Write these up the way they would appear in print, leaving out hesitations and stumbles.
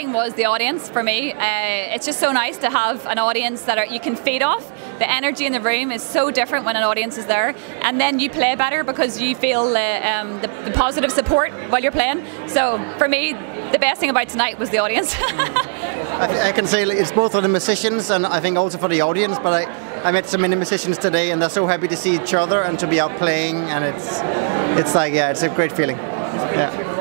thing was the audience for me. It's just so nice to have an audience that you can feed off. The energy in the room is so different when an audience is there, and then you play better because you feel the positive support while you're playing. So for me, the best thing about tonight was the audience. I can say it's both for the musicians and I think also for the audience, but I met so many musicians today and they're so happy to see each other and to be out playing, and it's like, yeah, it's a great feeling. Yeah.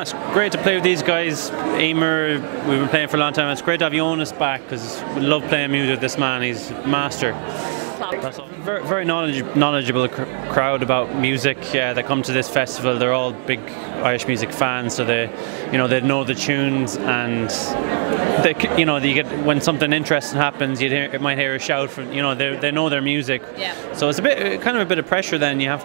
It's great to play with these guys. Eimear, we've been playing for a long time. It's great to have Jonas back because we love playing music with this man. He's a master. That's very, very knowledgeable crowd about music that come to this festival. They're all big Irish music fans, so they know the tunes, and you get when something interesting happens, you might hear a shout from they know their music. Yeah. So it's a bit of pressure. Then you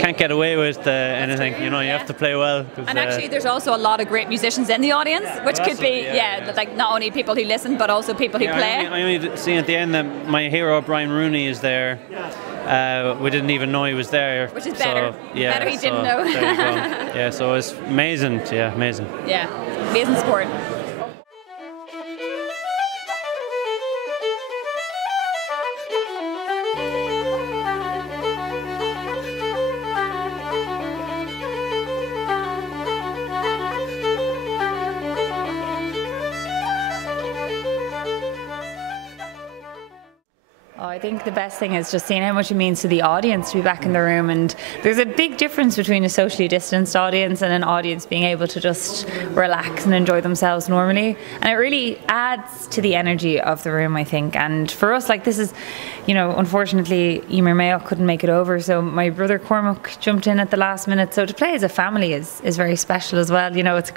can't get away with anything. You have to play well. And actually, there's also a lot of great musicians in the audience, which could be like not only people who listen but also people who play. I only see at the end that my hero Brian Rooney is there. We didn't even know he was there. Which is better. So, yeah, better he didn't know. There you go. Yeah, so it's amazing. Yeah, amazing. Yeah, amazing sport. I think the best thing is just seeing how much it means to the audience to be back in the room, and there's a big difference between a socially distanced audience and an audience being able to just relax and enjoy themselves normally, and it really adds to the energy of the room, I think. And for us, like, this is, unfortunately Eimear McGeown couldn't make it over, so my brother Cormac jumped in at the last minute, so to play as a family is very special as well. It's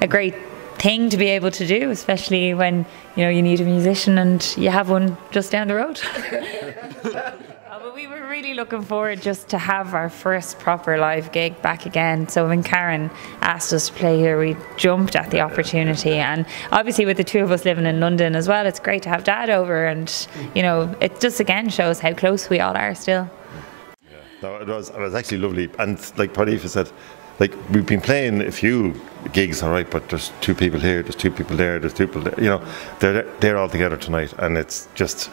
a great thing to be able to do, especially when you need a musician and you have one just down the road. But we were really looking forward just to have our first proper live gig back again. So when Karen asked us to play here, we jumped at the opportunity, and obviously with the two of us living in London as well, it's great to have Dad over, and it just again shows how close we all are still. Yeah, no, it was actually lovely, and like what Aoife said, like, we've been playing a few gigs, all right, but there's two people here, there's two people there, there's two people there. They're all together tonight, and it's just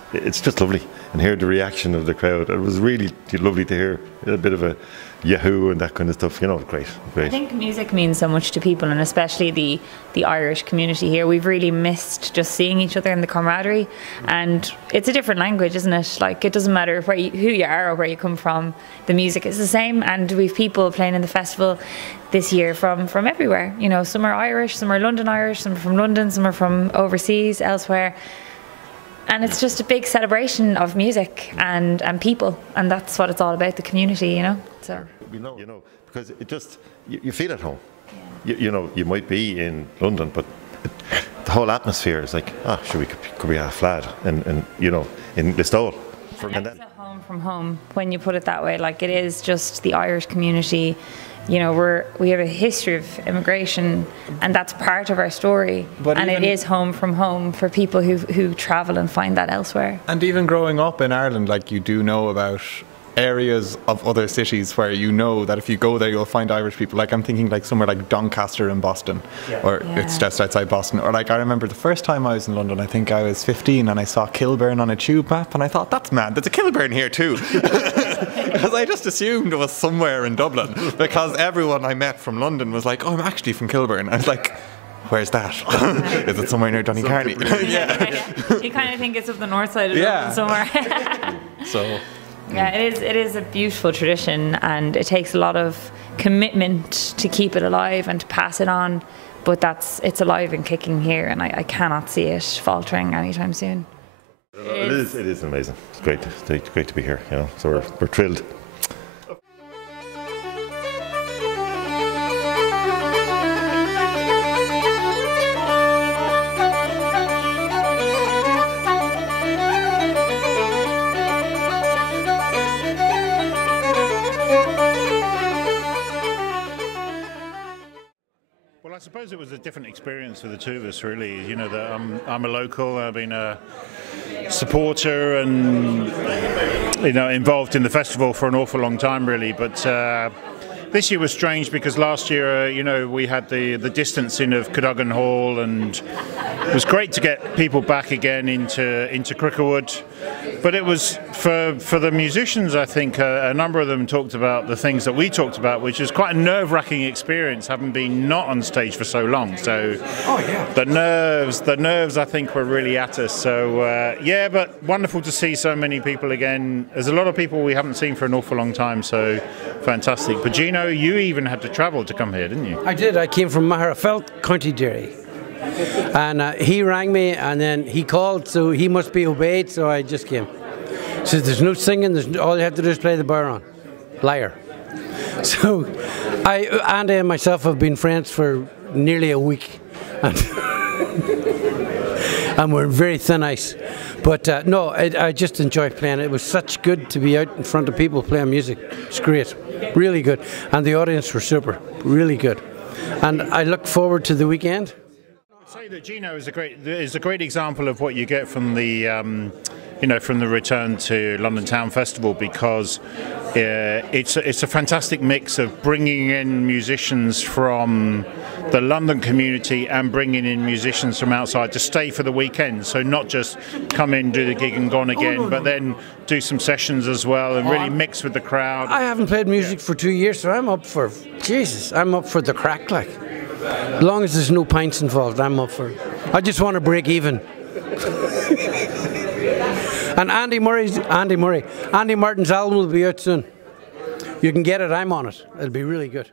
lovely. And hear the reaction of the crowd. It was really lovely to hear a bit of a yahoo and that kind of stuff. Great. I think music means so much to people, and especially the Irish community here. We've really missed just seeing each other and the camaraderie. And it's a different language, isn't it? Like, it doesn't matter who you are or where you come from. The music is the same, and we've people playing in the festival this year from everywhere. Some are Irish, some are London Irish, some are from London, some are from overseas, elsewhere. And it's just a big celebration of music and people, and that's what it's all about, the community, So. Because it just, you feel at home. Yeah. You might be in London, but the whole atmosphere is like, could we have a flat in Listowel. And it's a home from home when you put it that way. Like, it is just the Irish community. We have a history of immigration, and that's part of our story. And it is home from home for people who travel and find that elsewhere. And even growing up in Ireland, like, you do know about areas of other cities where that if you go there you'll find Irish people. Like, I'm thinking like somewhere like Doncaster in Boston, or it's just outside Boston. Or like, I remember the first time I was in London, I think I was 15, and I saw Kilburn on a tube map, and I thought, that's mad, there's a Kilburn here too. Because I just assumed it was somewhere in Dublin, because everyone I met from London was like, I'm actually from Kilburn. I was like, where's that? Is it somewhere near Donnycarney? You kind of think it's up the north side of Dublin somewhere. So. Yeah, it is a beautiful tradition, and it takes a lot of commitment to keep it alive and to pass it on, but it's alive and kicking here, and I cannot see it faltering anytime soon. It is amazing. It's great to be here, so we're thrilled. I suppose it was a different experience for the two of us, really. That I'm a local. I've been a supporter and involved in the festival for an awful long time, really. But this year was strange because last year, you know, we had the distancing of Cadogan Hall, and it was great to get people back again into Cricklewood. But it was for the musicians, I think a number of them talked about the things that we talked about, which is quite a nerve-wracking experience, having been not on stage for so long. So the nerves, I think, were really at us. So yeah, but wonderful to see so many people again. There's a lot of people we haven't seen for an awful long time, so fantastic. But Gino, you even had to travel to come here, didn't you? I did. I came from Maherafelt, County Derry. And he rang me, and then he called, so he must be obeyed, so I just came. He says, there's no singing, all you have to do is play the bodhrán. Liar. So Andy and myself have been friends for nearly a week. And we're very thin ice. But no, I just enjoy playing. It was such good to be out in front of people playing music. It's great. Really good. And the audience were super. Really good. And I look forward to the weekend. I'd say that Gino is a great example of what you get from the you know, from the return to London Town Festival, because it's a fantastic mix of bringing in musicians from the London community and bringing in musicians from outside to stay for the weekend. So not just come in, do the gig and gone again, but then do some sessions as well and really mix with the crowd. I haven't played music for 2 years, so I'm up for, Jesus, I'm up for the crack, like. As long as there's no pints involved, I'm up for it. I just want to break even. And Andy Martin's album will be out soon. You can get it, I'm on it. It'll be really good.